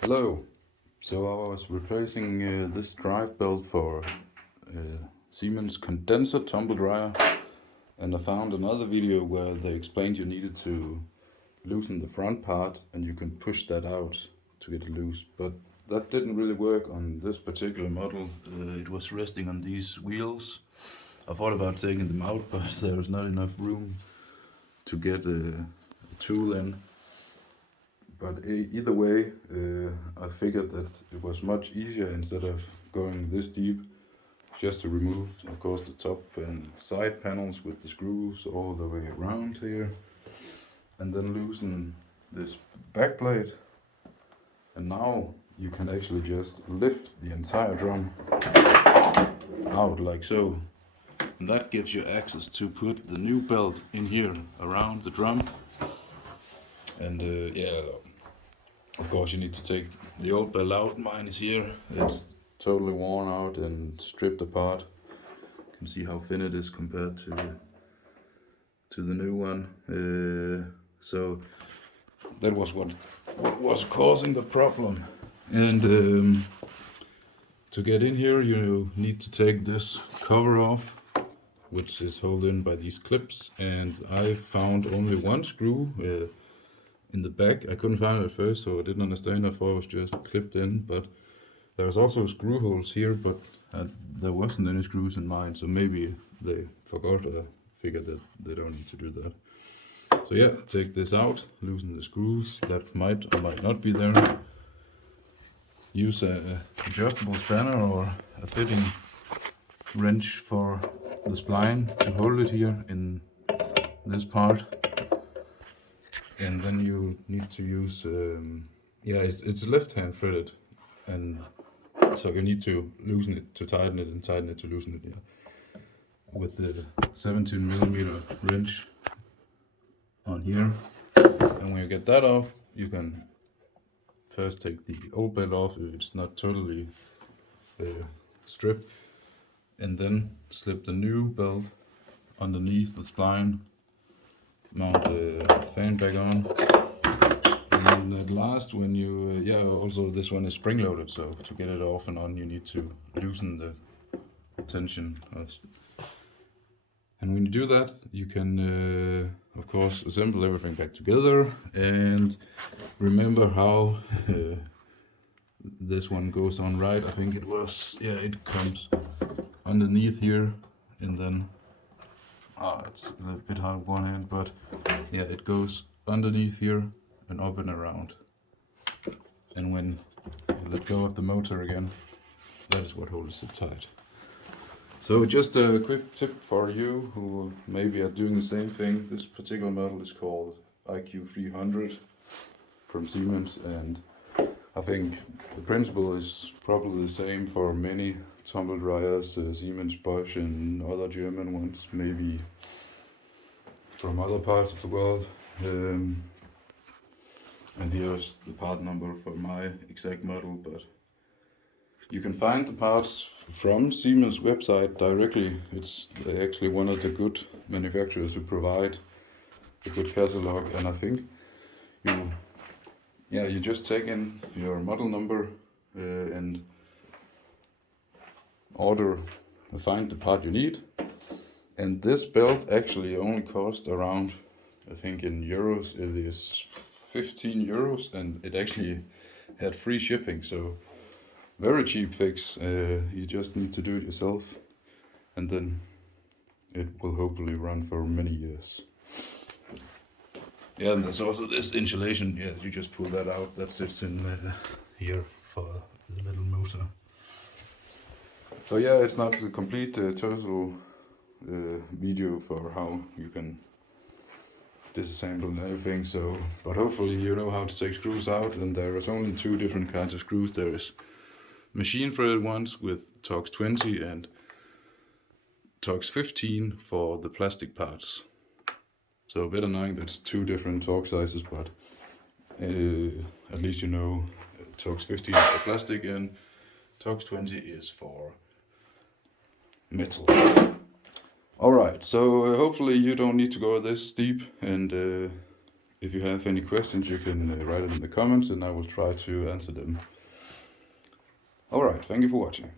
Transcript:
Hello. So I was replacing this drive belt for Siemens condenser tumble dryer, and I found another video where they explained you needed to loosen the front part and you can push that out to get it loose. But that didn't really work on this particular model. It was resting on these wheels. I thought about taking them out, but there was not enough room to get a tool in. But either way, I figured that it was much easier instead of going this deep, just to remove, of course, the top and side panels with the screws all the way around here, and then loosen this back plate. And now you can actually just lift the entire drum out like so. And that gives you access to put the new belt in here around the drum. And yeah, of course, you need to take the old belt out. Mine is here. It's totally worn out and stripped apart. You can see how thin it is compared to the new one. So that was what was causing the problem. And to get in here, you need to take this cover off, which is held in by these clips. And I found only one screw in the back. I couldn't find it at first, so I didn't understand. I thought it was just clipped in, but there's also screw holes here, but there wasn't any screws in mine, so maybe they forgot or figured that they don't need to do that. So yeah, take this out, loosen the screws that might or might not be there. Use a adjustable spanner or a fitting wrench for the spline to hold it here in this part. And then you need to use, it's left hand threaded, and so you need to loosen it to tighten it and tighten it to loosen it, yeah. With the 17mm wrench on here. And when you get that off, you can first take the old belt off if it's not totally stripped, and then slip the new belt underneath the spline, mount the fan back on, and at last when you, also this one is spring loaded, so to get it off and on you need to loosen the tension. And when you do that, you can of course assemble everything back together, and remember how this one goes on right. I think it was, it comes underneath here, and then it's a little bit hard with one hand, but yeah, it goes underneath here and up and around. And when you let go of the motor again, that is what holds it tight. So just a quick tip for you who maybe are doing the same thing. This particular model is called IQ300 from Siemens, and I think the principle is probably the same for many tumble dryers, Siemens, Bosch, and other German ones, maybe from other parts of the world. And here's the part number for my exact model, but you can find the parts from Siemens website directly. It's actually one of the good manufacturers who provide a good catalog, and I think you just take in your model number and find the part you need. And this belt actually only cost around, I think in euros it is 15 euros, and it actually had free shipping, so very cheap fix. You just need to do it yourself, and then it will hopefully run for many years. Yeah, and there's also this insulation. Yeah, you just pull that out. That sits in here for the little motor. So yeah, it's not a complete total video for how you can disassemble and everything. So, but hopefully you know how to take screws out. And there is only two different kinds of screws. There is machine threaded ones with Torx 20 and Torx 15 for the plastic parts. So a bit annoying that's two different Torx sizes, but at least you know Torx 15 is for plastic and Torx 20 is for metal. Alright, so hopefully you don't need to go this deep, and If you have any questions, you can write it in the comments and I will try to answer them. Alright, thank you for watching.